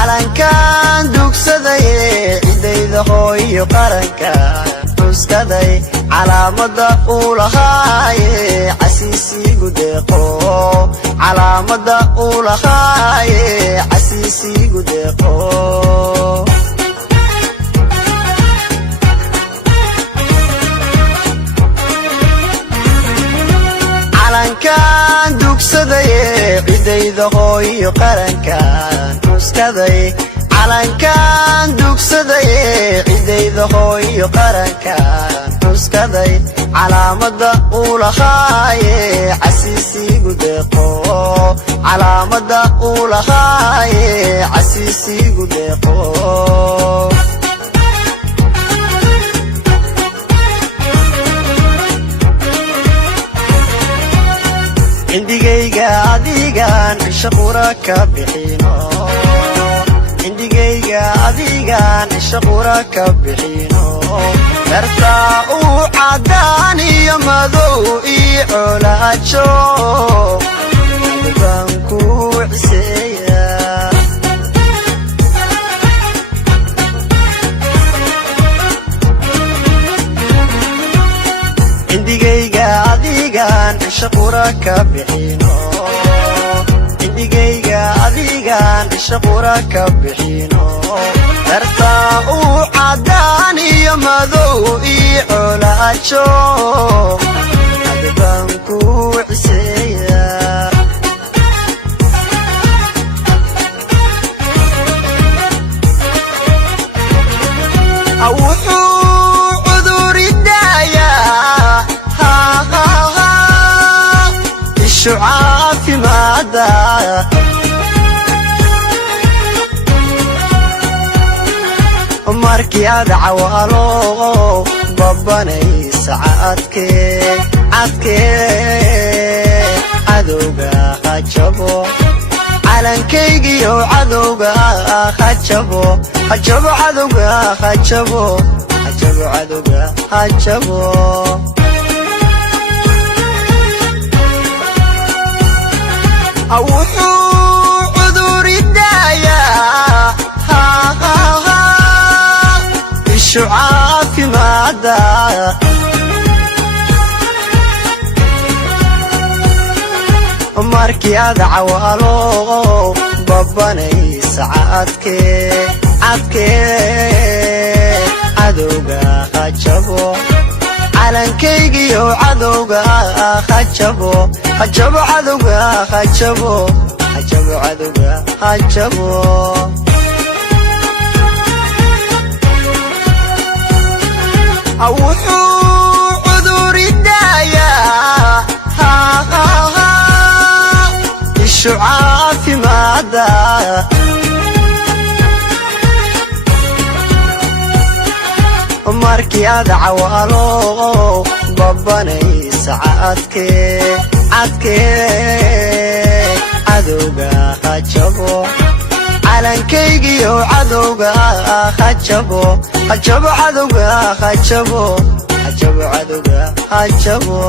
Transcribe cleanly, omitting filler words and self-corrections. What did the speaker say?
calankan dugsaday cidayda hooyo qaranka xuskaday calaamada uu lahaaye casiisigu deeqo calaamada uu lahaaye casiisigu deeqo calankan dugsaday cidayda hooyo qaranka xuskaday calankan dugsaday cidayda hooyo qaranka xuskaday calaamada uu lahaaye casiisigu deeqo calaamada uu lahaaye casiisigu deeqo indigayga adigan shaqura ka bixino indigayga adigan shaqura ka bixino darta uu cadaan iyo madow iyo colaajo baan ku ciseeya indigayga adigan shaqura ka bixino indigayga adigan shaqura ka bixino darta uu cadaan iyo madow iyo colaajo baan ku ciseeya شعافي ماذا markii aad cawaalo babanay saacadkee cadowga hajabo calankaygiyo cadowga hajabo cadowga hajabo cadowga hajabo wuxuu cudur idaayaa ishu caafimaada markii aad cawaalo babanay saacadkee cadowga hajabo calankaygiyo cadowga hajabo cadowga hajabo cadowga hajabo wuxuu cudur idaayaa ishu caafimaada markii aad cawaalo babanay saacadkee cadowga hajabo calankaygiyo cadowga hajabo cadowga hajabo cadowga hajabo